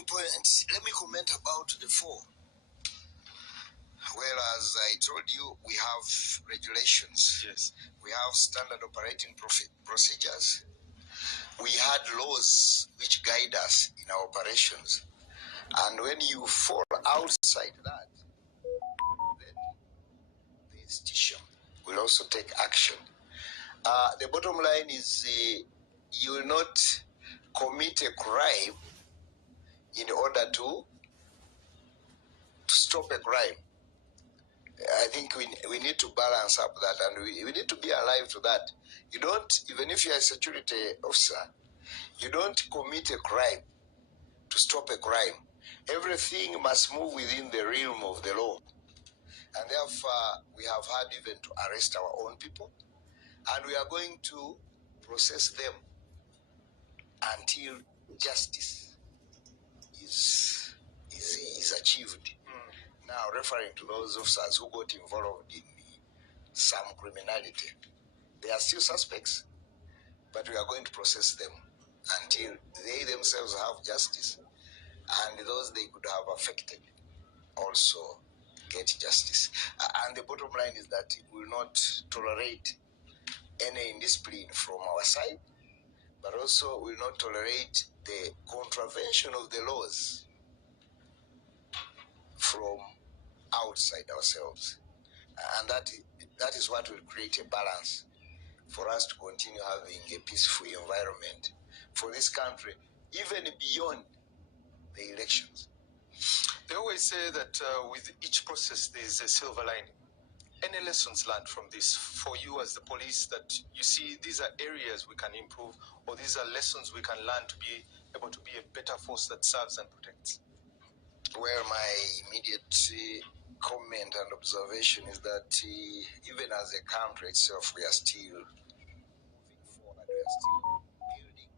talking points. Let me comment about the four. Well, as I told you, we have regulations. Yes. We have standard operating procedures. We had laws which guide us in our operations. And when you fall outside that, then the institution will also take action. The bottom line is you will not commit a crime in order to stop a crime. I think we need to balance up that, and we need to be alive to that. You don't, even if you're a security officer, you don't commit a crime to stop a crime. Everything must move within the realm of the law. And therefore, we have had even to arrest our own people, and we are going to process them until justice is achieved. Now, referring to those officers who got involved in some criminality, they are still suspects, but we are going to process them until they themselves have justice, and those they could have affected also get justice. And the bottom line is that we will not tolerate any indiscipline from our side, but also will not tolerate the contravention of the laws from outside ourselves. And that is what will create a balance for us to continue having a peaceful environment for this country, even beyond the elections. They always say that with each process there is a silver lining. Any lessons learned from this for you as the police that you see these are areas we can improve, or these are lessons we can learn to be able to be a better force that serves and protects? Well, my immediate comment and observation is that even as a country itself, we are still moving forward, we are still building.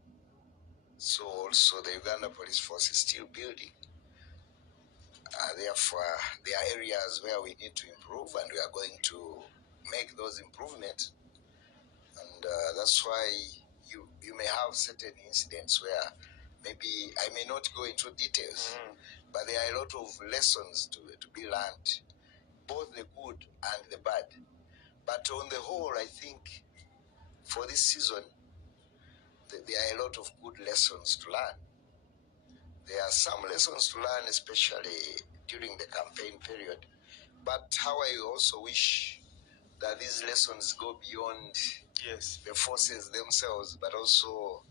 So also the Uganda Police Force is still building. Therefore, there are areas where we need to improve, and we are going to make those improvements. And that's why you may have certain incidents where maybe I may not go into details, but there are a lot of lessons to be learned, both the good and the bad. But on the whole, I think for this season, there are a lot of good lessons to learn. There are some lessons to learn, especially during the campaign period. But how I also wish that these lessons go beyond the forces themselves, but also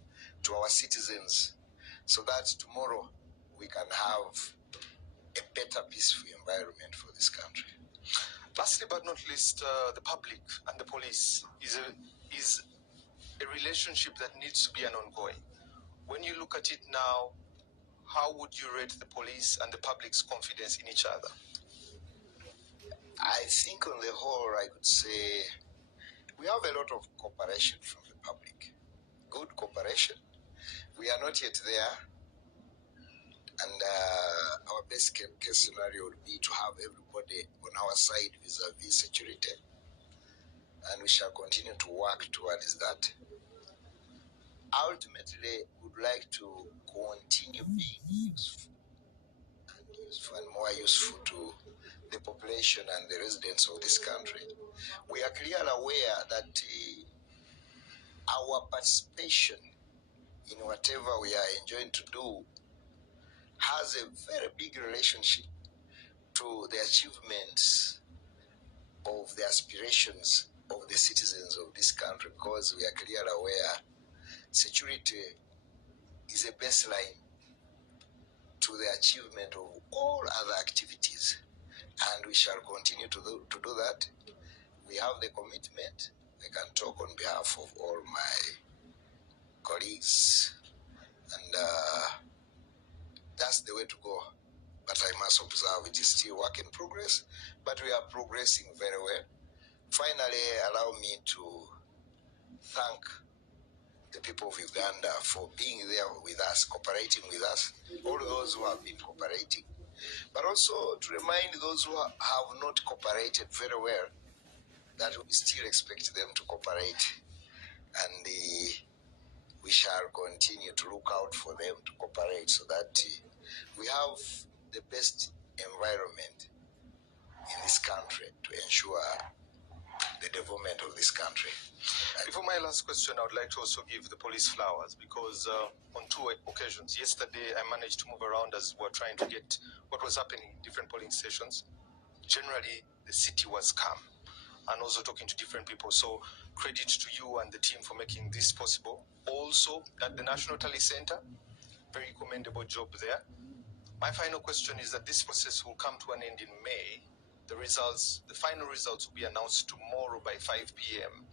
to our citizens, so that tomorrow we can have a better, peaceful environment for this country. Lastly, but not least, the public and the police is a relationship that needs to be an ongoing. When you look at it now, how would you rate the police and the public's confidence in each other? I think on the whole, I could say we have a lot of cooperation from the public. Good cooperation. We are not yet there. And our best case scenario would be to have everybody on our side vis-a-vis security. And we shall continue to work towards that. Ultimately, we would like to continue being useful and more useful to the population and the residents of this country. We are clearly aware that our participation in whatever we are enjoying to do has a very big relationship to the achievements of the aspirations of the citizens of this country, because we are clearly aware security is a baseline to the achievement of all other activities, and we shall continue to do that. We have the commitment. I can talk on behalf of all my colleagues, and that's the way to go. But I must observe it is still work in progress, but we are progressing very well. Finally, allow me to thank the people of Uganda for being there with us, cooperating with us, all those who have been cooperating, but also to remind those who have not cooperated very well that we still expect them to cooperate, and we shall continue to look out for them to cooperate so that we have the best environment in this country to ensure the development of this country. Before my last question, I would like to also give the police flowers because on 2 occasions, yesterday I managed to move around as we were trying to get what was happening in different polling stations. Generally, the city was calm, and also talking to different people. So credit to you and the team for making this possible. Also, at the National Tally Center, very commendable job there. My final question is that this process will come to an end in May. The final results will be announced tomorrow by 5 p.m.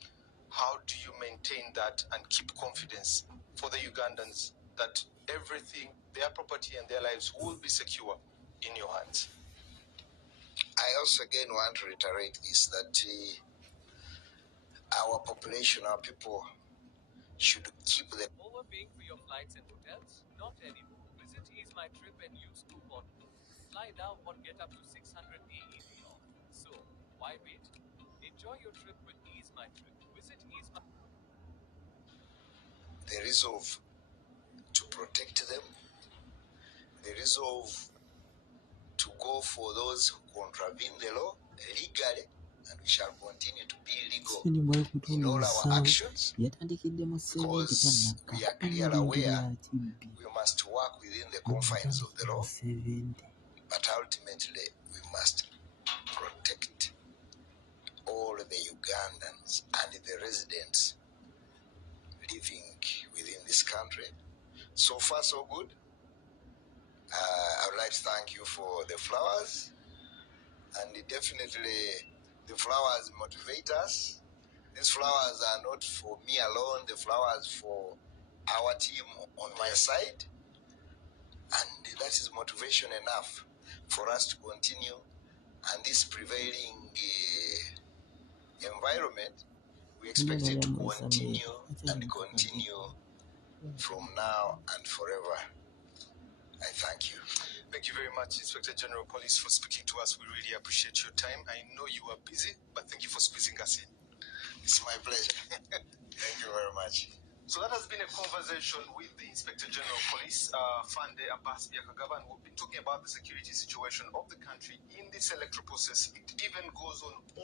How do you maintain that and keep confidence for the Ugandans that everything, their property and their lives will be secure in your hands? I also again want to reiterate is that our population, our people, should keep the Overpaying for your flights and hotels? Not anymore. Visit Ease My Trip and use coupon code. Fly now or get up to 600 AED off. So, why wait? Enjoy your trip with Ease My Trip. Visit Ease My the resolve to protect them, the resolve to go for those who contravene the law legally, and we shall continue to be legal in all our actions because we are clearly aware we must work within the confines of the law, but ultimately we must protect all the Ugandans and the residents living within this country. So far, so good. I would like to thank you for the flowers, and definitely the flowers motivate us. These flowers are not for me alone, the flowers for our team on my side, and that is motivation enough for us to continue. And this prevailing environment, we expect it to continue and continue from now and forever. I thank you. Thank you very much, Inspector General of Police, for speaking to us. We really appreciate your time. I know you are busy, but thank you for squeezing us in. It's my pleasure. Thank you very much. So that has been a conversation with the Inspector General of Police, Fande Abbas Byakagaba, and we've been talking about the security situation of the country in this electoral process. It even goes on